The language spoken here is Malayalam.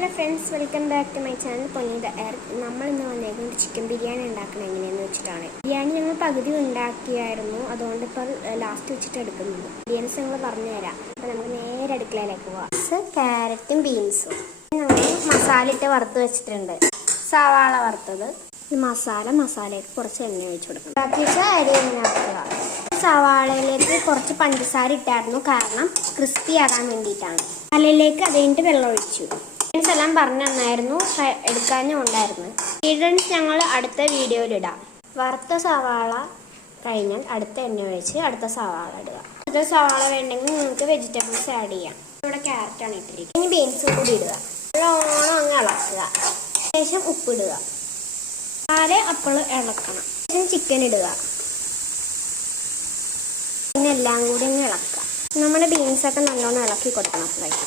Hello friends, welcome back to my channel പൊന്നീത എയർ. നമ്മൾ ഇന്ന് വന്നേക്കുന്നത് ചിക്കൻ ബിരിയാണി ഉണ്ടാക്കണം എങ്ങനെയെന്ന് വെച്ചിട്ടാണ്. ബിരിയാണി ഞങ്ങൾ പകുതി ഉണ്ടാക്കിയായിരുന്നു, അതുകൊണ്ട് ഇപ്പോൾ ലാസ്റ്റ് വെച്ചിട്ട് എടുക്കുന്നുണ്ട്. ബിരിയാണീസ് ഞങ്ങൾ പറഞ്ഞു തരാം. അപ്പോൾ നമുക്ക് നേരെ അടുക്കളയിലേക്ക് പോവാം. ക്യാരറ്റും ബീൻസും ഞങ്ങൾ മസാല ഇട്ട് വറുത്ത് വെച്ചിട്ടുണ്ട്. സവാള വറുത്തത്, മസാലയ്ക്ക് കുറച്ച് എണ്ണ ഒഴിച്ചു കൊടുക്കണം. ബാക്കി അരി എണ്ണ ആക്കുക. സവാളയിലേക്ക് കുറച്ച് പഞ്ചസാര ഇട്ടായിരുന്നു, കാരണം ക്രിസ്പി ആകാൻ വേണ്ടിയിട്ടാണ്. മസാലയിലേക്ക് അത് കഴിഞ്ഞിട്ട് വെള്ളം ഒഴിച്ചു. ഫ്രണ്ട്സ് എല്ലാം പറഞ്ഞു തന്നായിരുന്നു, എടുക്കാനും ഉണ്ടായിരുന്നു. ഫ്രണ്ട്സ് ഞങ്ങൾ അടുത്ത വീഡിയോയിലിടാം. വറുത്ത സവാള കഴിഞ്ഞാൽ അടുത്ത എണ്ണ ഒഴിച്ച് അടുത്ത സവാള ഇടുക. അടുത്ത സവാള വേണ്ടെങ്കിൽ നിങ്ങൾക്ക് വെജിറ്റബിൾസ് ആഡ് ചെയ്യാം. ഇവിടെ ക്യാരറ്റാണ് ഇട്ടിരിക്കുന്നത്. ഇനി ബീൻസും കൂടി ഇടുക. നല്ലോണം അങ്ങ് ഇളക്കുക. ശേഷം ഉപ്പിടുക. അപ്പോൾ ഇളക്കണം. ശേഷം ചിക്കൻ ഇടുക. പിന്നെ എല്ലാം കൂടി അങ്ങ് ഇളക്കുക. നമ്മുടെ ബീൻസൊക്കെ നല്ലോണം ഇളക്കി കൊടുക്കണം. ഫ്രൈക്ക്